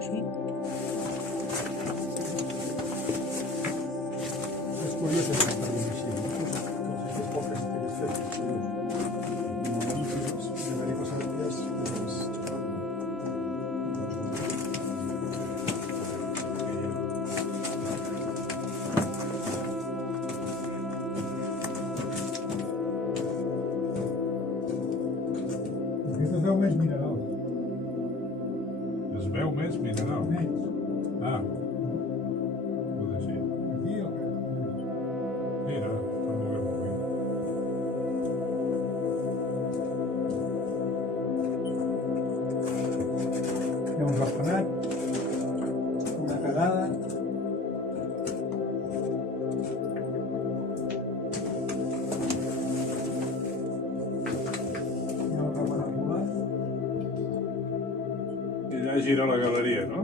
Sí. És curiós que per dir així, no? Com si fes poc que s'hagués fet. M'agradaria passar dies més... Aquest es veu més mineral. Es veu més mineral. Menys. Ah. Pot ser. Aquí o què? Mira, no ho veig molt bé. Hi ha un ratpenat, una cagada. Hi ha un ratpenat volant. I allà gira la galeria, no?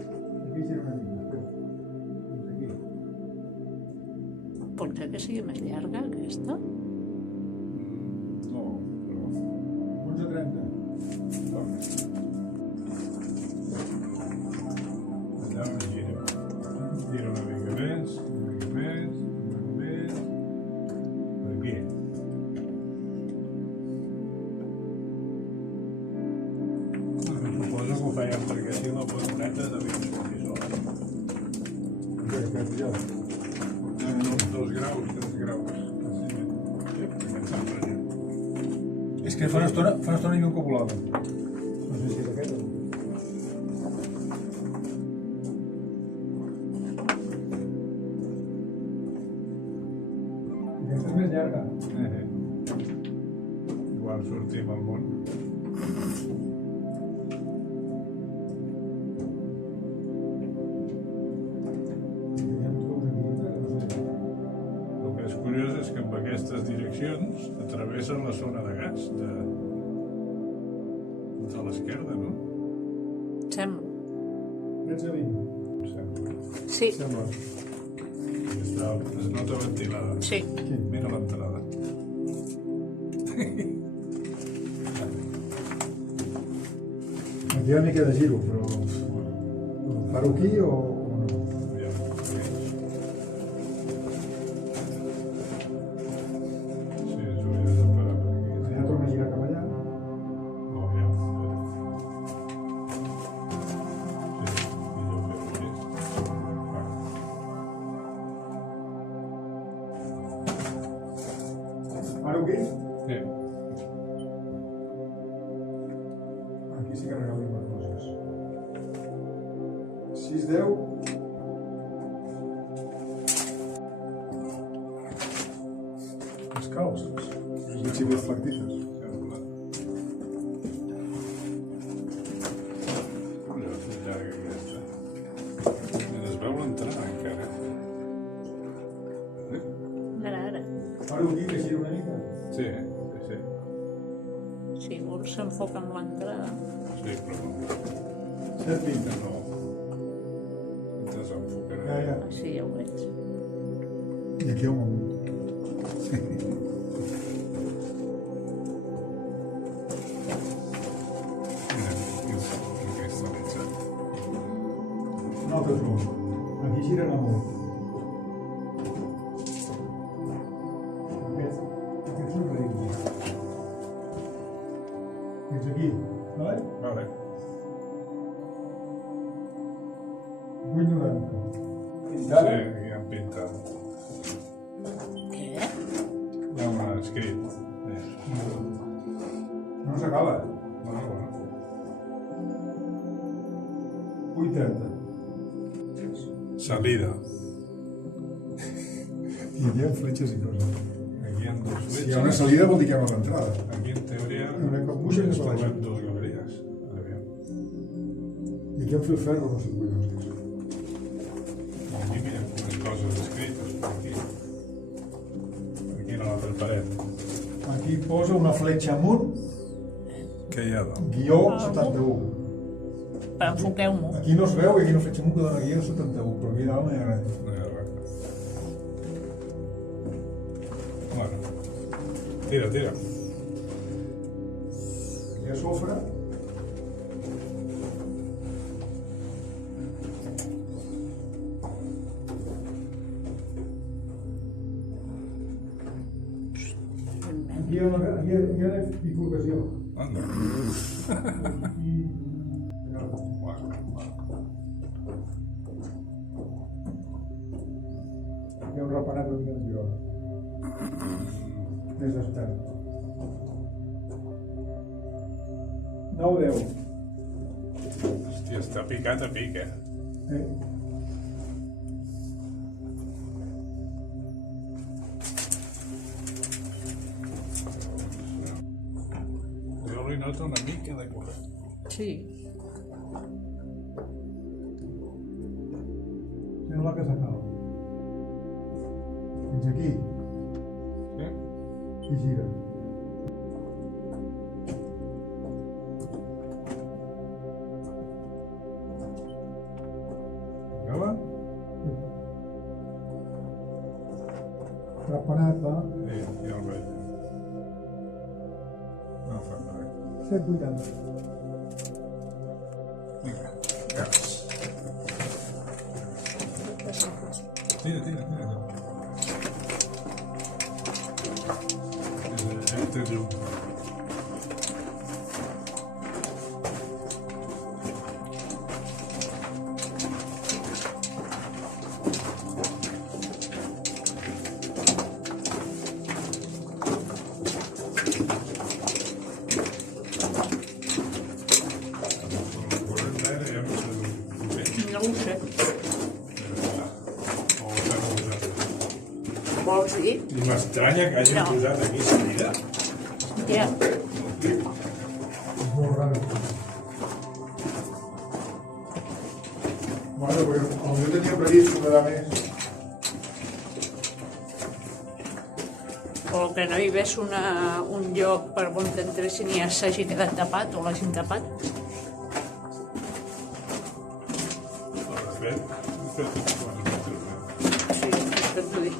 Aquí gira una mica, espera. Fins aquí. Pot ser que sigui més llarga, aquesta? No, però... 11:30. Allà on gira. Gira una mica més, una mica més, una mica més... Per aquí. Suposo que ho fèiem perquè si la pedoneta devia sortir sola. Què és ja? 2 graus, 3 graus. Sí, aquest sembla ja. És que fa una estona i no copulava. No sé si és aquest o no. Aquesta és més llarga. Igual sortim al món. El que és curiós és que amb aquestes direccions atravessen la zona de gas de l'esquerda, no? Sembla. 13:20. Sembla. Sí, Sembla. Es nota ventilada. sí. Mira l'entrada. Aquí hi ha una mica de giro, però... Paro aquí o no? Aviam, sí, s'hauria de parar per aquí. Ja torna a girar cap allà. No, aviam, espera. Sí, millor fer-ho aquí. Paro aquí? Sí. Aquí sí que regalem les coses. 6:10. Les calces. Les xives flectites. Sembla. Allò és més llarga aquesta. Mira, es veu l'entrada encara. Ara. Paro aquí, que giro una mica. Sí, sí, sí. Si vols s'enfoca amb l'entrada. Sí, però no. 7:20. No. Desenfocarà. Ja. Sí, ja ho veig. I aquí ho mogut. Mira, aquesta letja. Un altre tronc. Aquí giren molt. Aquest és un rei. Fins aquí, vale? Vale. 8:90. Sí, aquí han pintat. Què? Hi ha un escrit. No s'acaba. Bueno, bueno. 8:30. Salida. I aquí hi ha fletxes i coses. Aquí hi ha 2 Si hi ha una fletxes. salida vol dir que hi ha una entrada. Aquí, en teoria, Una capuixa que ens es va trobem 2 galeries. Aviam. I aquí el filferro no sé collons. Aquí hi ha unes coses escrites per aquí. Aquí a l'altra paret. Aquí posa una fletxa amunt, Què hi ha dalt? guió 71. Però enfoqueu-m'ho. Aquí no es veu i aquí una fletxa amunt que dona guió 71, però aquí dalt no hi ha res. No hi ha res. Bueno. Tira, tira. Hi ha sofre. Aquí hi ha bifurcació. Anda. I... Hi ha un reparat una mica de girona. Més expert. 9-10. Hòstia, està picat a pic, Eh? Jo li noto una mica de corrent. Sí. Sembla que s'acaba. Fins aquí. Sí? I gira. Acaba? Reparat va Sí, ja el veig. No fa res. 7,80. Vinga, gas. Tira, tira, tira. Este és llum. El corrent d'aire ja no sé d'on ve. No ho sé. O s'ha posat. Vols dir? I m'estranya que hagin No. posat aquí seguida. Ja. És molt raro. Bueno, perquè potser tenia previst una més. O que no hi ves un lloc per on t'entressin i ja s'hagi quedat tapat o l'hagin tapat. De fet, quan es pot fer. Sí, és que t'ho dic.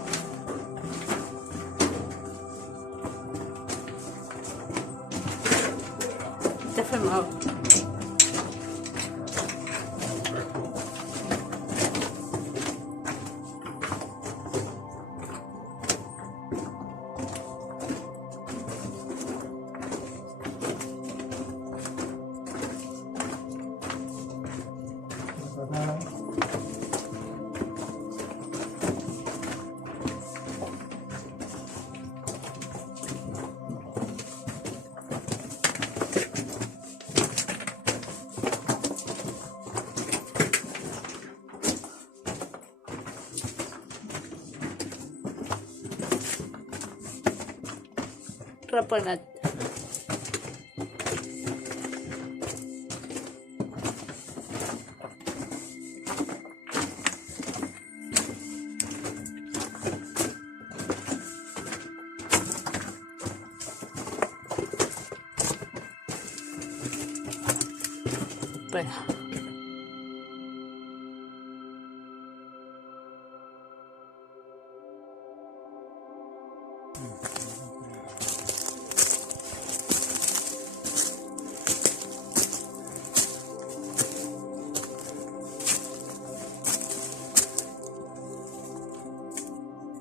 T'ha fet mal. Repenat. Espera.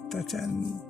Tachan.